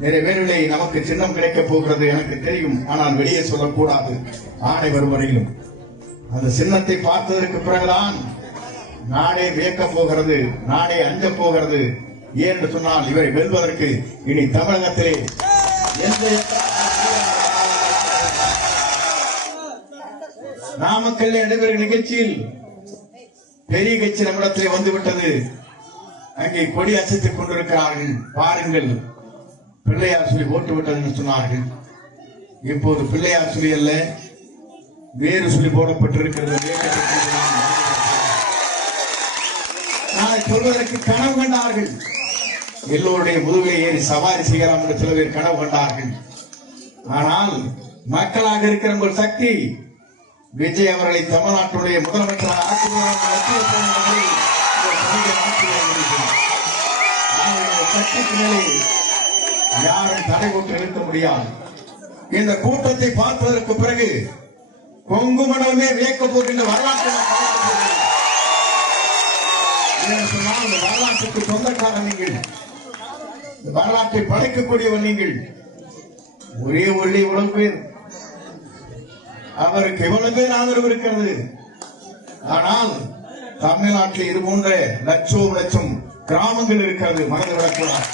நிறைவேறிலே நமக்கு சின்னம் கிடைக்கப் போகிறது எனக்கு தெரியும். ஆனால் வெளியே சொல்லக்கூடாது. ஆணை வரும் வரையிலும். அந்த சின்னத்தை பார்த்ததற்கு பிறகுதான் நாடே வியக்க போகிறது நாடே அஞ்சப் போகிறது. ஏன் என்று சொன்னால் இவரை வெல்வதற்கு இனி தமிழகத்திலே எந்த நாமக்கல்ல நடைபெறும் நிகழ்ச்சியில் பெரிய கட்சி நம்மிடத்திலே வந்துவிட்டது. அங்கே கொடி அசைத்துக் கொண்டிருக்கிறார்கள். பாருங்கள். பிள்ளையார் சொல்லி போட்டு விட்டது என்று சொன்னார்கள். இப்போது பிள்ளையார் சொல்லி அல்ல வேறு சொல்லி போடப்பட்டிருக்கிறது. நான் சொல்வதற்கு கனவு கண்டார்கள். எல்லோருடைய முதுகை ஏறி சவாரி செய்யலாம் என்று சில பேர் கனவு கண்டார்கள். ஆனால் மக்களாக இருக்கிற உங்கள் சக்தி விஜய் அவர்களை தமிழ்நாட்டுடைய முதலமைச்சராக ஆக்குவதற்கு சக்திக்கு மேலே தடை போட்டு நிறுத்த முடியாது. இந்த கூட்டத்தை பார்ப்பதற்கு பிறகு கொங்கு மண்டலமே வியக்க போகின்ற வரலாற்று சொன்னால் இந்த வரலாற்றுக்கு சொந்தக்காரன் நீங்கள். வரலாற்றை படைக்கக்கூடியவர் நீங்கள். ஒரே ஒளி இவ்வளவு பேர். அவருக்கு எவ்வளவு பேர் ஆதரவு இருக்கிறது? ஆனால் தமிழ்நாட்டில் இது போன்ற லட்சம் லட்சம் கிராமங்கள் இருக்கிறது மறந்து வளர்க்கலாம்